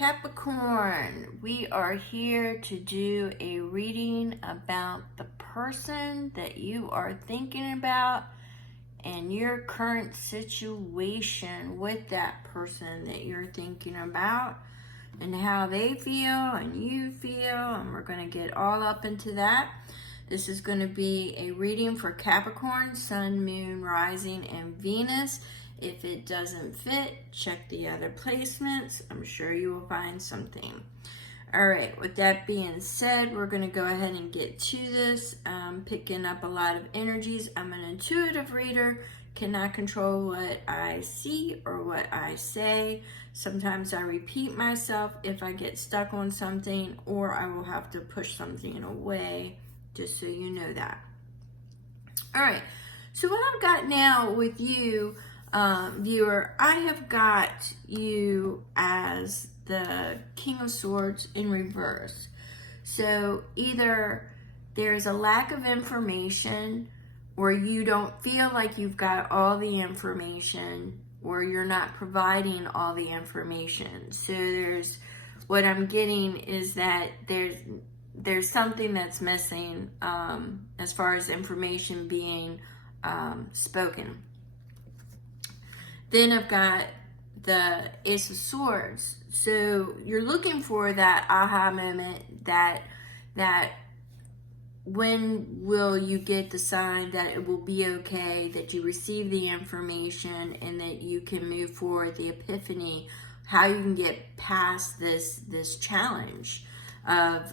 Capricorn, we are here to do a reading about the person that you are thinking about and your current situation with that person that you're thinking about and how they feel and you feel, and we're going to get all up into that. This is going to be a reading for Capricorn, Sun, Moon, Rising, and Venus. If it doesn't fit, check the other placements. I'm sure you will find something. All right, with that being said, we're going to go ahead and get to this. Picking up a lot of energies. I'm an intuitive reader, cannot control what I see or what I say. Sometimes I repeat myself if I get stuck on something, or I will have to push something away, just so you know that. All right, so what I've got now with you, viewer, I have got you as the King of Swords in reverse. So either there's a lack of information, or you don't feel like you've got all the information, or you're not providing all the information. So what I'm getting is that there's something that's missing as far as information being spoken. Then I've got the Ace of Swords. So you're looking for that aha moment, that when will you get the sign that it will be okay, that you receive the information, and that you can move forward, the epiphany, how you can get past this challenge of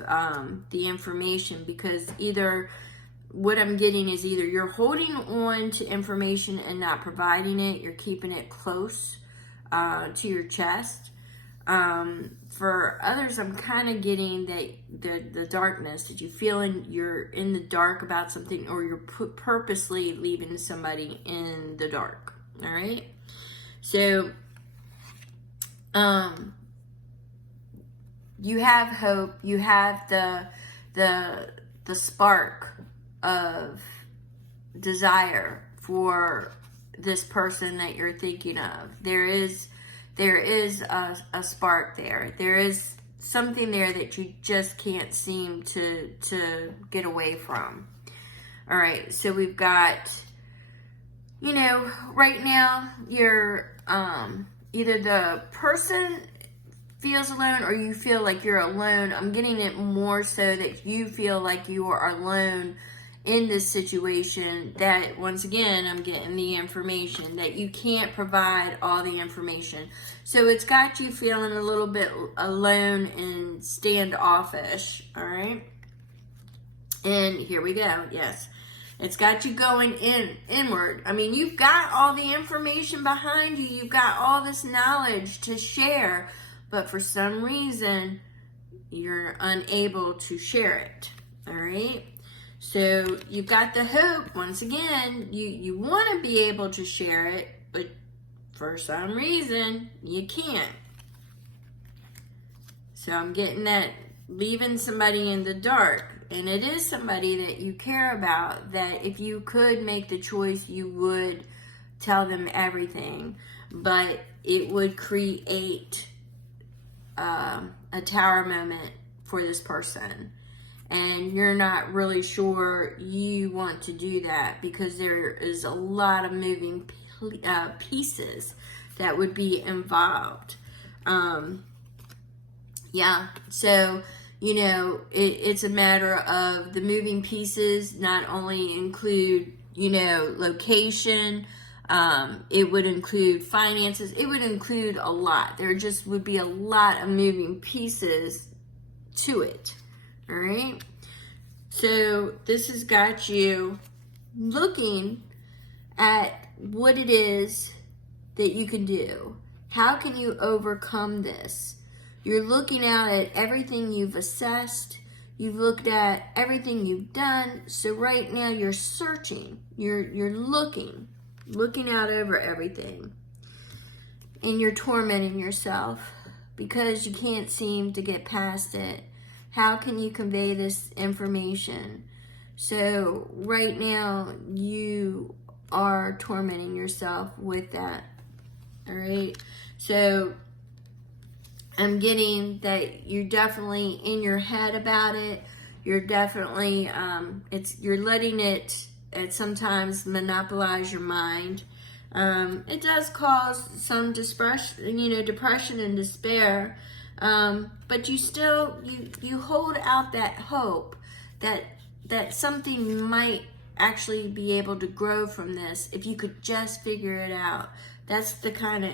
the information. Because either what I'm getting is either you're holding on to information and not providing it, you're keeping it close to your chest. For others, I'm kind of getting that the darkness, that you feeling you're in the dark about something, or you're purposely leaving somebody in the dark. All right. So, you have hope. You have the spark of desire for this person that you're thinking of. There is a spark there. There is something there that you just can't seem to get away from. All right, so we've got, right now you're either the person feels alone, or you feel like you're alone. I'm getting it more so that you feel like you are alone in this situation, that once again, I'm getting the information that you can't provide all the information. So it's got you feeling a little bit alone and standoffish, all right? And here we go, yes. It's got you going inward. I mean, you've got all the information behind you. You've got all this knowledge to share, but for some reason, you're unable to share it, all right? So you've got the hope, once again, you want to be able to share it, but for some reason, you can't. So I'm getting that leaving somebody in the dark, and it is somebody that you care about, that if you could make the choice, you would tell them everything, but it would create a tower moment for this person. And you're not really sure you want to do that, because there is a lot of moving pieces that would be involved. Yeah, so, it's a matter of the moving pieces not only include, location, it would include finances, it would include a lot. There just would be a lot of moving pieces to it. All right, so this has got you looking at what it is that you can do. How can you overcome this? You're looking out at everything you've assessed. You've looked at everything you've done. So right now you're searching. You're looking out over everything. And you're tormenting yourself because you can't seem to get past it. How can you convey this information? So right now you are tormenting yourself with that. All right. So I'm getting that you're definitely in your head about it. You're definitely, you're letting it sometimes monopolize your mind. It does cause some depression and despair. But you still, you hold out that hope that something might actually be able to grow from this if you could just figure it out. That's the kind of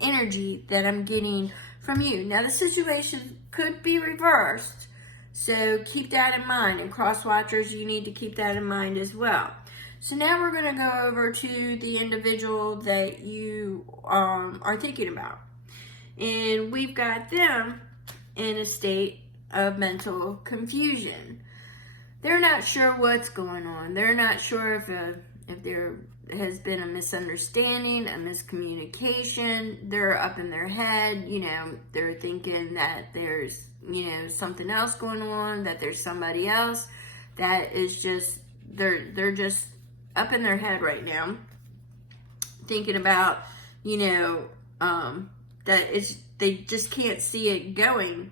energy that I'm getting from you. Now the situation could be reversed, so keep that in mind. And cross watchers, you need to keep that in mind as well. So now we're going to go over to the individual that you are thinking about, and we've got them in a state of mental confusion. They're not sure what's going on. They're not sure if there has been a misunderstanding, a miscommunication. They're up in their head. They're thinking that there's, something else going on, that there's somebody else that is just, they're just up in their head right now, thinking about, that they just can't see it going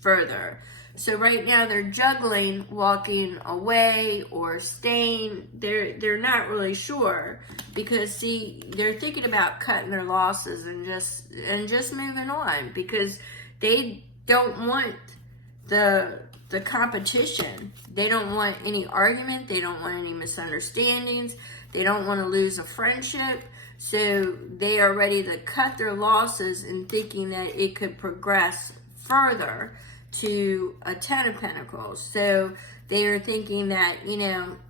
further. So right now they're juggling walking away or staying. They're not really sure, because see, they're thinking about cutting their losses and just moving on, because they don't want the competition. They don't want any argument. They don't want any misunderstandings. They don't want to lose a friendship. So they are ready to cut their losses and thinking that it could progress further to a 10 of Pentacles. So they are thinking that,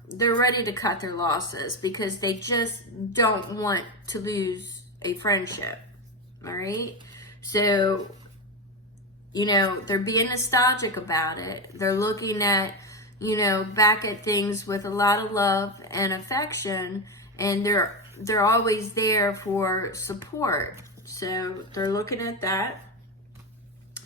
they're ready to cut their losses because they just don't want to lose a friendship. All right? So, they're being nostalgic about it. They're looking at, back at things with a lot of love and affection, and they're always there for support. So they're looking at that.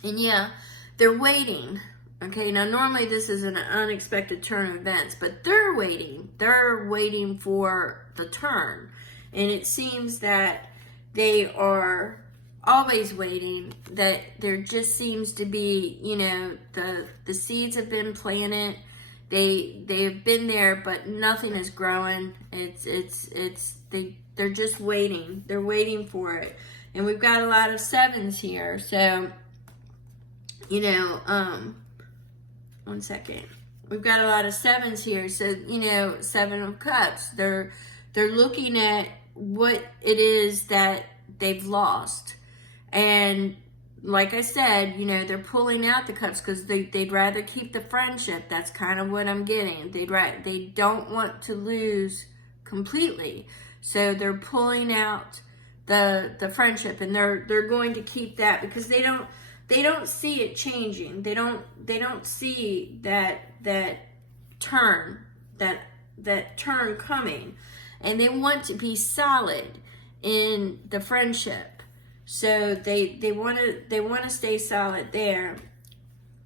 And yeah, they're waiting. Okay, now normally this is an unexpected turn of events, but they're waiting. They're waiting for the turn. And it seems that they are always waiting, that there just seems to be, the seeds have been planted. They've been there, but nothing is growing. They're just waiting. They're waiting for it. And we've got a lot of sevens here. So, one second. We've got a lot of sevens here. So, 7 of Cups. They're looking at what it is that they've lost. And like I said, they're pulling out the cups because they'd rather keep the friendship. That's kind of what I'm getting. They don't want to lose completely. So they're pulling out the friendship, and they're going to keep that because they don't see it changing. They don't see that turn coming, and they want to be solid in the friendship. So they want to stay solid there.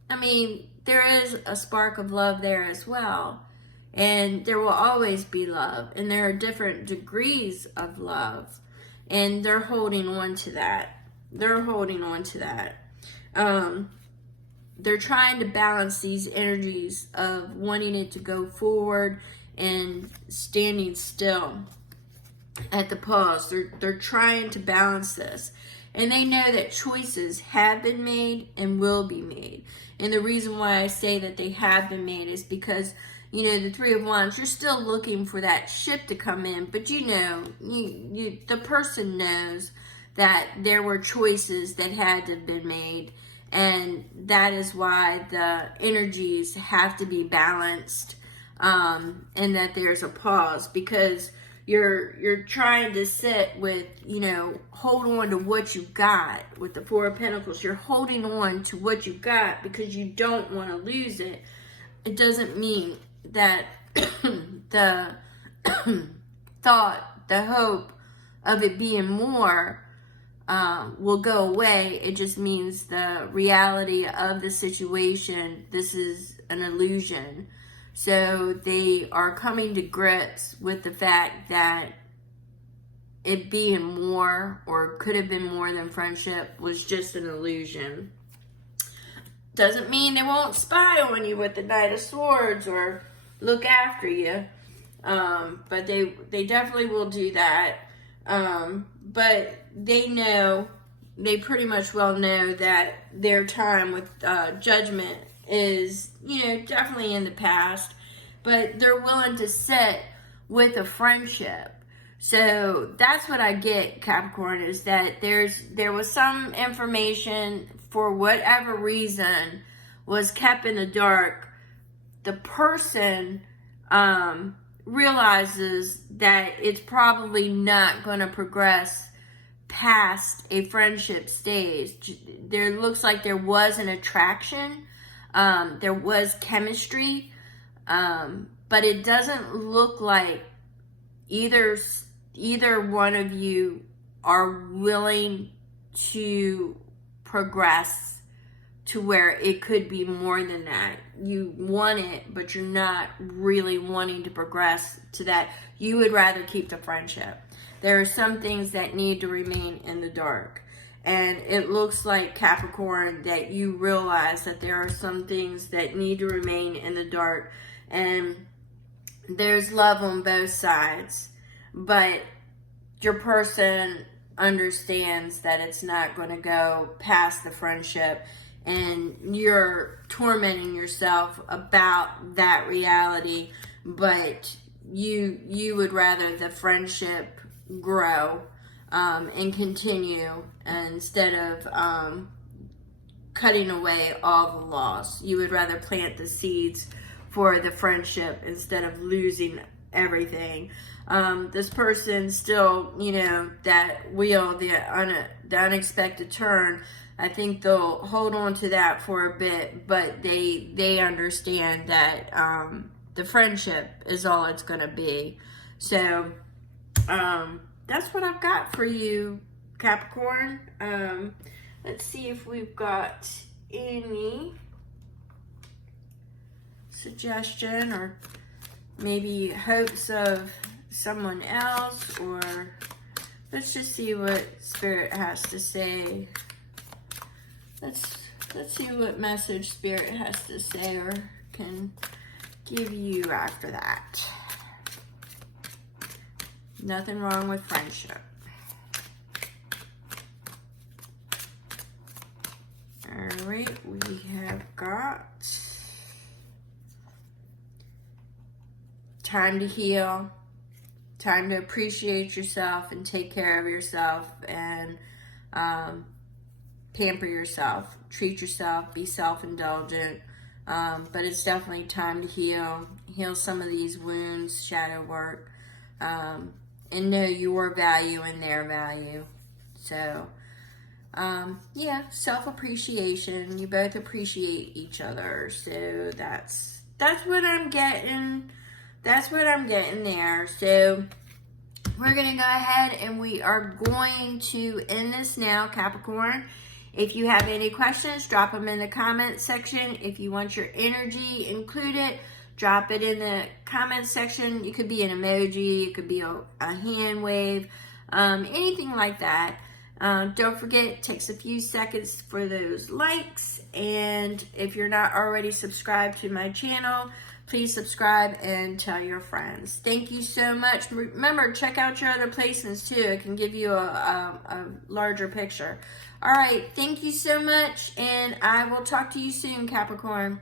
I mean, there is a spark of love there as well, and there will always be love, and there are different degrees of love, and they're holding on to that. They're trying to balance these energies of wanting it to go forward and standing still at the pause. They're trying to balance this. And they know that choices have been made and will be made. And the reason why I say that they have been made is because, the 3 of Wands, you're still looking for that ship to come in. But the person knows that there were choices that had to have been made. And that is why the energies have to be balanced. And that there's a pause, because you're trying to sit with, hold on to what you got with the 4 of Pentacles. You're holding on to what you got because you don't want to lose it. It doesn't mean that the thought, the hope of it being more will go away. It just means the reality of the situation, this is an illusion. So they are coming to grips with the fact that it being more, or could have been more than friendship, was just an illusion. Doesn't mean they won't spy on you with the Knight of Swords or look after you. But they definitely will do that. But they pretty much well know that their time with Judgment is, definitely in the past. But they're willing to sit with a friendship. So that's what I get, Capricorn, is that there was some information, for whatever reason, was kept in the dark. The person realizes that it's probably not going to progress past a friendship stage. There looks like there was an attraction. There was chemistry. But it doesn't look like either one of you are willing to progress to where it could be more than that. You want it, but you're not really wanting to progress to that. You would rather keep the friendship. There are some things that need to remain in the dark. And it looks like, Capricorn, that you realize that there are some things that need to remain in the dark. And there's love on both sides. But your person understands that it's not going to go past the friendship, and you're tormenting yourself about that reality, but you would rather the friendship grow and continue, instead of cutting away all the loss. You would rather plant the seeds for the friendship instead of losing everything. This person still, that wheel, the unexpected turn, I think they'll hold on to that for a bit, but they understand that the friendship is all it's going to be. So that's what I've got for you, Capricorn. Let's see if we've got any suggestion or maybe hopes of someone else, or let's just see what Spirit has to say. Let's see what message Spirit has to say or can give you after that. Nothing wrong with friendship. All right, we have got time to heal, time to appreciate yourself and take care of yourself, and pamper yourself, treat yourself, be self-indulgent. But it's definitely time to heal some of these wounds, shadow work, and know your value and their value. So, yeah, self-appreciation. You both appreciate each other. So that's what I'm getting. That's what I'm getting there. So we're going to go ahead and we are going to end this now, Capricorn. If you have any questions, drop them in the comment section. If you want your energy included, drop it in the comment section. It could be an emoji, it could be a hand wave, anything like that. Don't forget, it takes a few seconds for those likes. And if you're not already subscribed to my channel, please subscribe and tell your friends. Thank you so much. Remember, check out your other placements too. It can give you a larger picture. All right, thank you so much, and I will talk to you soon, Capricorn.